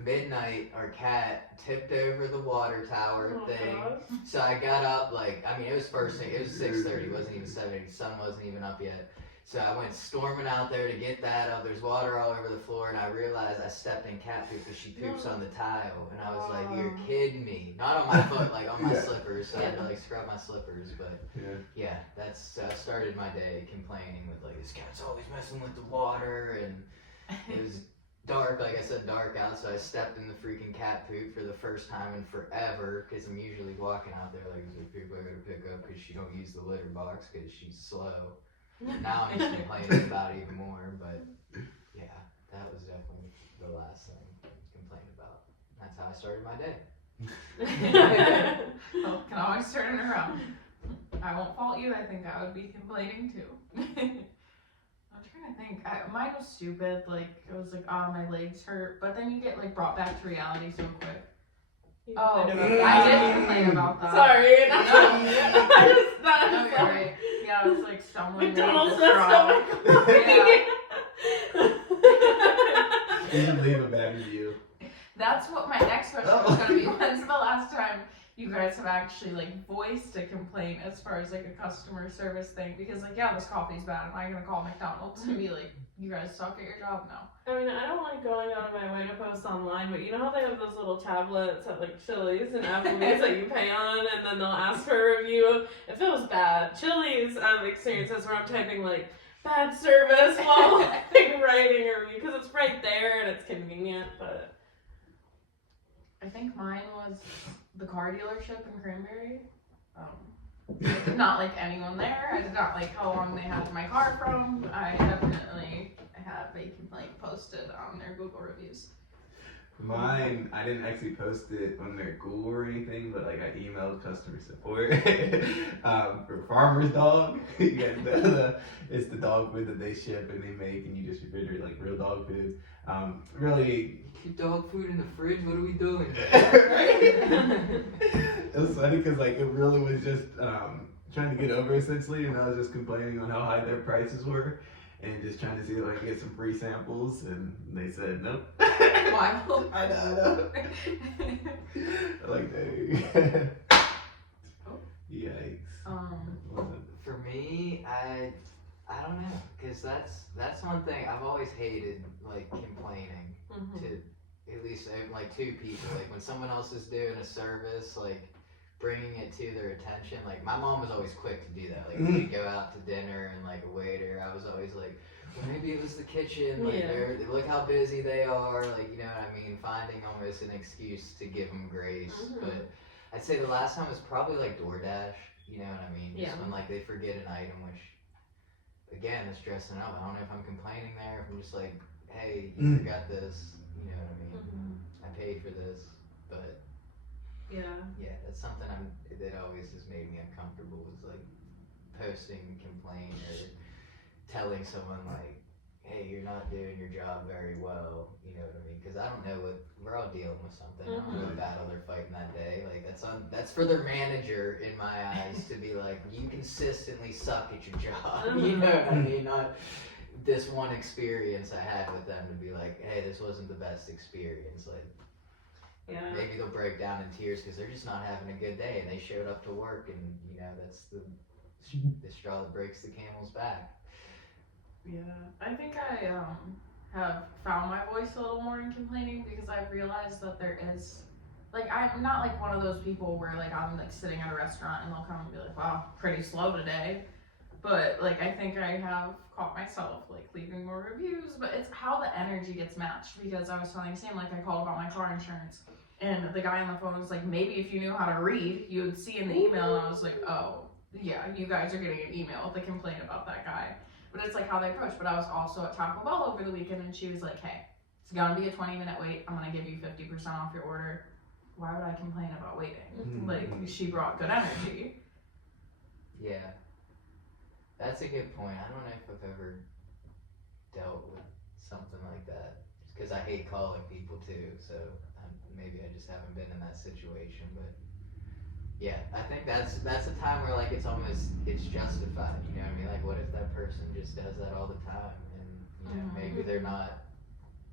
Midnight, our cat tipped over the water tower thing. gosh. So I got up like, I mean, it was first thing. It was 6:30. It wasn't even 7:30. The sun wasn't even up yet. So I went storming out there to get that up. There's water all over the floor, and I realized I stepped in cat poop because she poops on the tile. And I was like, you're kidding me. Not on my foot, like on my slippers. So I had to like scrub my slippers. But yeah, that's I started my day complaining with like, this cat's always messing with the water, and it was dark, like I said, dark out, so I stepped in the freaking cat poop for the first time in forever, because I'm usually walking out there like, is there poop I gotta pick up, because she don't use the litter box, because she's slow. Now I'm just complaining about it even more, but yeah, that was definitely the last thing I complained about. That's how I started my day. Well, can always turn it around. I won't fault you, I think I would be complaining too. I'm trying to think. Mine was stupid. Like, it was like, oh, my legs hurt. But then you get, like, brought back to reality so quick. Oh, I did complain about that. Sorry. No. I just thought No, you're right. Yeah, it was like someone made McDonald's the messed up straw. my Yeah. You should leave a bad review. That's what my next question was going to be. When's the last time you guys have actually, like, voiced a complaint as far as, like, a customer service thing? Because, like, yeah, this coffee's bad. Am I going to call McDonald's and be like, you guys suck at your job? No. I mean, I don't like going out of my way to post online, but you know how they have those little tablets at like Chili's and Applebee's that you pay on, and then they'll ask for a review of if it was bad. Chili's experiences where I'm typing like bad service while like writing a review because it's right there and it's convenient. But I think mine was the car dealership in Cranberry. I did not like anyone there. I did not like how long they had my car from. I definitely had a complaint posted on their Google reviews. Mine, I didn't actually post it on their Google or anything, but like I emailed customer support for Farmer's Dog. You guys know it's the dog food that they ship and they make, and you just refrigerate like real dog food. Really. Keep dog food in the fridge. What are we doing? It was funny because like it really was just trying to get over essentially, and I was just complaining on how high their prices were, and just trying to see if I could get some free samples, and they said nope. Why? I know. Like dang. Yikes. For me, I I don't know, cause that's one thing I've always hated, like complaining Mhm. to at least like two people. Like when someone else is doing a service, like bringing it to their attention. Like my mom was always quick to do that. Like we'd go out to dinner and like a waiter, I was always like, well, maybe it was the kitchen. Like look how busy they are. Like you know what I mean? Finding almost an excuse to give them grace. But I'd say the last time was probably like DoorDash. You know what I mean? Just when like they forget an item, which again is stressing out. I don't know if I'm complaining there. If I'm just like, hey, you forgot this. You know what I mean? I paid for this, but. Yeah, that's something that always has made me uncomfortable is like posting complaint or telling someone like, hey, you're not doing your job very well, you know what I mean? Because I don't know we're all dealing with something. I don't know what battle they're fighting that day. Like that's for their manager in my eyes to be like, you consistently suck at your job. You know what I mean? Not this one experience I had with them to be like, hey, this wasn't the best experience. Like. Yeah. Maybe they'll break down in tears because they're just not having a good day and they showed up to work and you know that's the straw that breaks the camel's back. Yeah, I think I have found my voice a little more in complaining because I've realized that there is like I'm not like one of those people where like I'm like sitting at a restaurant and they'll come and be like, wow, pretty slow today. But like I think I have caught myself like leaving more reviews, but it's how the energy gets matched because I was telling Sam like I called about my car insurance and the guy on the phone was like, maybe if you knew how to read, you would see in the email, and I was like, oh yeah, you guys are getting an email with a complaint about that guy. But it's like how they approach. But I was also at Taco Bell over the weekend and she was like, hey, it's gonna be a 20-minute wait. I'm gonna give you 50% off your order. Why would I complain about waiting? Like she brought good energy. Yeah. That's a good point. I don't know if I've ever dealt with something like that. Because I hate calling people too, so maybe I just haven't been in that situation. But yeah, I think that's a time where like it's justified. You know what I mean? Like, what if that person just does that all the time, and you know maybe they're not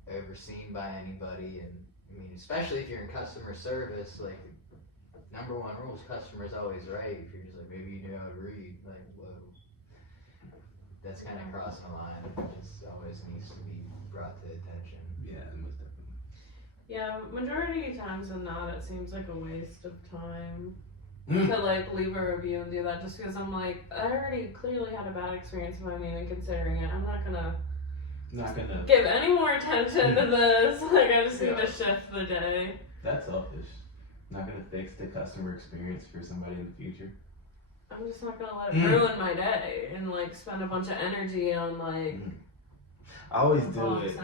overseen by anybody, and I mean especially if you're in customer service, like number one rule is customer's always right. If you're just like maybe you know how to read, like whoa. That's kind of crossing a line. It just always needs to be brought to attention. Yeah, most definitely. Yeah, majority of times than not, it seems like a waste of time to like leave a review and do that just because I'm like, I already clearly had a bad experience if I'm even considering it. I'm not gonna give any more attention to this. Like, I just need to shift the day. That's selfish. Not gonna fix the customer experience for somebody in the future. I'm just not gonna let it ruin my day and like spend a bunch of energy on like. I always that's do all it.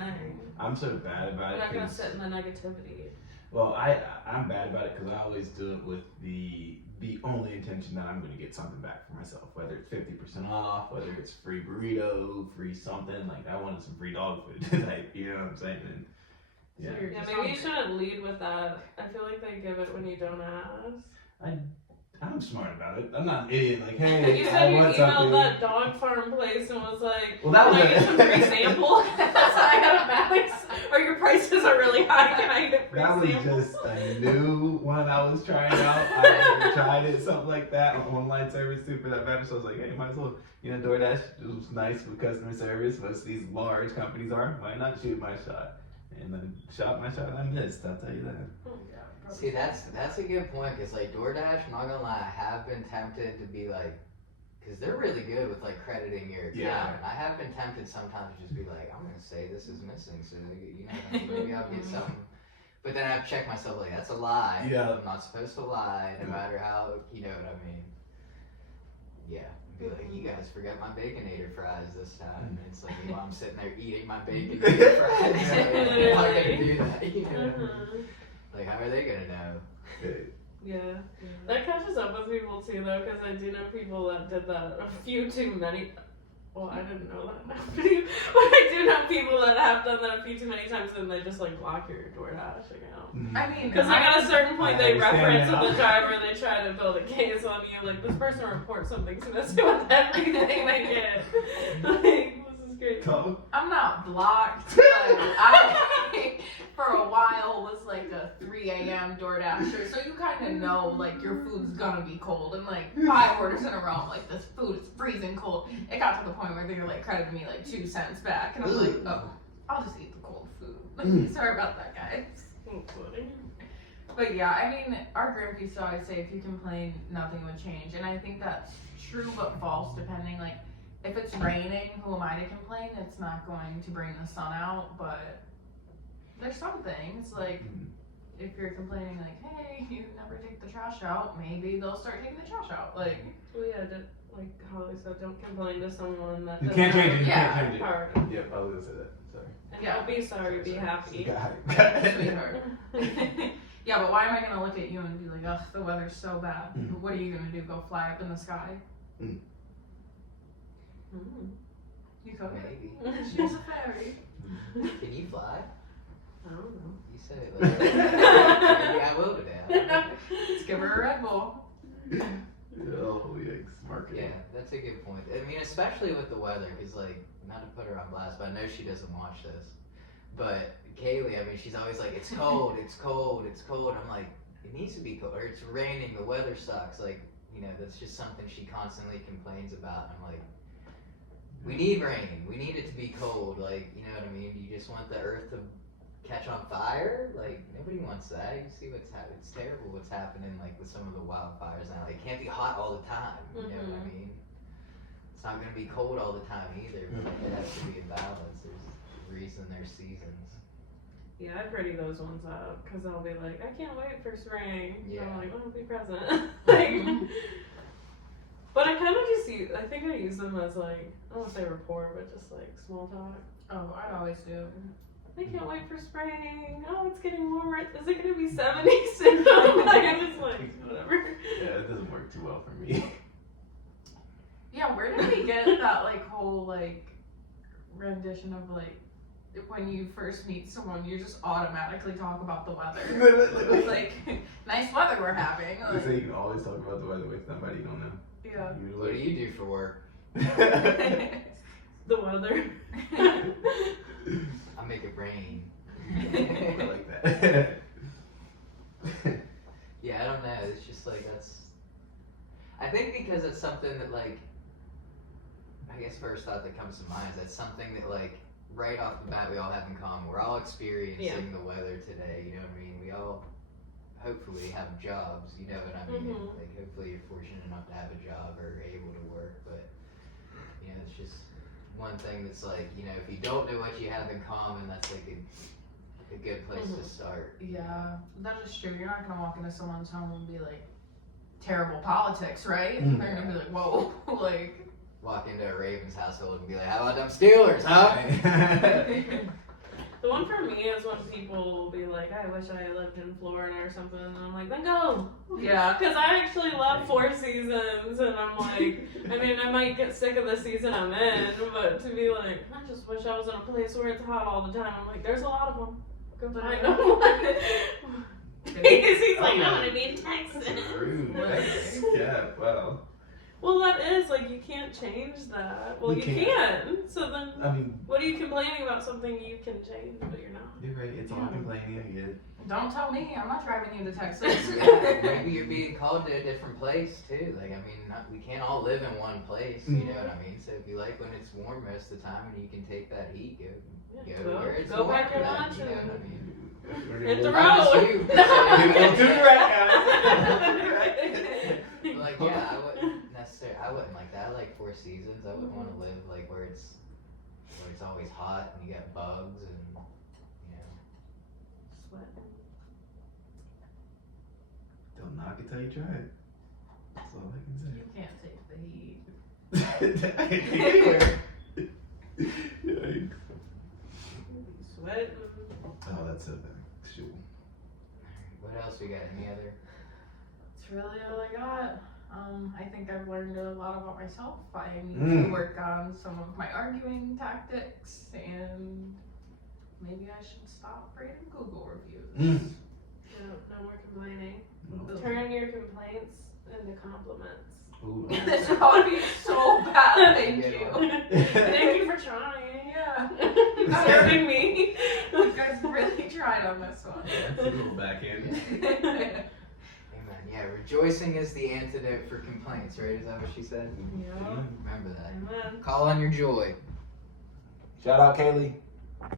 I'm so bad about I'm it. not gonna sit in the negativity. Well, I'm bad about it because I always do it with the only intention that I'm gonna get something back for myself, whether it's 50% off, whether it's free burrito, free something. Like I wanted some free dog food, like you know what I'm saying? And, yeah. So Yeah, maybe you shouldn't lead with that. I feel like they give it when you don't ask. I'm smart about it. I'm not an idiot. Like, hey, You I said you want emailed something. that dog farm place and was like, Well, that was can I get some free sample? I got a bag, or your prices are really high. Can I get free That was sample? just a new one I was trying out. I never tried it, something like that, on online service too for that matter. So I was like, hey, might as well, DoorDash was nice with customer service. Most these large companies are. Why not shoot my shot? And then shot my shot, I missed. I'll tell you that. See, that's a good point, because like DoorDash, I'm not gonna lie, I have been tempted to be like, because they're really good with like crediting your account. Yeah. And I have been tempted sometimes to just be like, I'm gonna say this is missing, so maybe I'll get something. But then I have to check myself, like that's a lie. Yeah. I'm not supposed to lie, no matter how, you know what I mean. Yeah. Be like, you guys forgot my Baconator fries this time. And it's like, well, I'm sitting there eating my Baconator fries. I'm not gonna do that, you know. Like, how are they gonna know? Yeah. That catches up with people too, though, because I do know people that did that a few too many. Well, I didn't know that happening, but I do know people that have done that a few too many times, and they just like block your DoorDash account. I mean, Because like at a certain point, they I understand reference now. the driver, they try to build a case on you, like this person reports something to this with everything they get. Like, this is great. Talk. I'm not blocked, but I, for a while, was like a 3 a.m. DoorDasher, so you kind of know, like, your food's gonna be cold, and, like, 5 orders in a row, I'm like, this food is freezing cold. It got to the point where they were, like, crediting me, like, 2 cents back, and I'm like, oh, I'll just eat the cold food. Sorry about that, guys. Thanks, Woody. But yeah, I mean, our grandpa used to always say, if you complain, nothing would change, and I think that's true but false, depending, like, if it's raining, who am I to complain? It's not going to bring the sun out, but there's some things, like, if you're complaining, like, hey, you never take the trash out, maybe they'll start taking the trash out, like. Well, yeah, like Holly said, don't complain to someone that You doesn't can't change it. You Yeah. can't change it. Hard. Yep, I was gonna say that. Sorry. And Yeah. don't be sorry, be happy. Got it. Sweetheart. Yeah, but why am I gonna look at you and be like, ugh, the weather's so bad? Mm. What are you gonna do, go fly up in the sky? Mm. You go, Maybe. she's a fairy. Can you fly? I don't know. You said it like maybe I will today. Let's give her a Red Bull. Oh, yikes. Marketing. Yeah, that's a good point. I mean, especially with the weather, because, like, not to put her on blast, but I know she doesn't watch this. But Kaylee, I mean, she's always like, it's cold, it's cold, it's cold. I'm like, it needs to be cold, or it's raining, the weather sucks. Like, you know, that's just something she constantly complains about. And I'm like, we need rain, we need it to be cold. Like, you know what I mean? You just want the earth to catch on fire? Like, nobody wants that. You see what's happening. It's terrible what's happening, like, with some of the wildfires now. They can't be hot all the time. You know what I mean? It's not going to be cold all the time either, but like, it has to be in balance. There's a reason there's seasons. Yeah, I pretty those ones up because I'll be like, I can't wait for spring. Yeah. I'm like, oh, be present. Like, but I kind of just use, I think I use them as like, I don't want to say rapport, but just like small talk. Oh, I always do. I can't wait for spring. Oh, it's getting warmer. Is it going to be 70 soon? Like, I'm just like, whatever. Yeah, it doesn't work too well for me. Yeah, where did we get that, like, whole, like, rendition of, like, when you first meet someone, you just automatically talk about the weather. Like, nice weather we're having. They Like, say you can always talk about the weather with somebody you don't know. yeah. What do you do for work? The weather. I make it rain. I like that. Yeah, I don't know. It's just like that's. I think because it's something that, like, I guess first thought that comes to mind is that's something that, like, right off the bat we all have in common. We're all experiencing the weather today. You know what I mean? We all hopefully have jobs. You know what I mean? Mhm. Like, hopefully you're fortunate enough to have a job or able to work. But you know, it's just one thing that's like, you know, if you don't know what you have in common, that's like a good place to start. Yeah, that is true. You're not gonna walk into someone's home and be like, terrible politics, right? Mm. They're gonna be like, whoa, like. Walk into a Ravens household and be like, how about them Steelers, huh? The one for me is when people will be like, I wish I lived in Florida or something, and I'm like, then go. Yeah. Because I actually love 4 seasons, and I'm like, I mean, I might get sick of the season I'm in, but to be like, I just wish I was in a place where it's hot all the time. I'm like, there's a lot of them. Go find them. Because he's like, I want to be in Texas. Rude. Yeah, wow. Well, that is, like, you can't change that. Well, You you can. So then, I mean, what are you complaining about something you can change, but you're not? you're right. It's all complaining. I get it. Don't tell me, I'm not driving you to Texas. Maybe you're being called to a different place too. Like, I mean, we can't all live in one place. You know what I mean? So if you like when it's warm most of the time and you can take that heat, go to where it's Go warm. back your then, lunch you know and what I mean? hit the I'm just road. you. We'll do it right now. But, like, yeah, I wouldn't necessarily. I wouldn't like that. I like 4 seasons. I wouldn't want to live like where it's always hot and you got bugs and you know. Sweat. Don't knock it till you try it. That's all I can You can't take the heat. say. Yikes. Sweat. Oh, that's a bad. Shoot. What else we got? Any other? That's really all I got. I think I've learned a lot about myself. I need to work on some of my arguing tactics, and maybe I should stop reading Google reviews. No more complaining. Well, Turn your complaints into compliments. ooh. This would be so bad. Thank you. Thank you for trying. You guys, Serving me. you guys really tried on this one. That's a little backhand. Amen. Yeah, rejoicing is the antidote for complaints, right? Is that what she said? Yeah. Remember that. Amen. Call on your joy. Shout out Kaylee.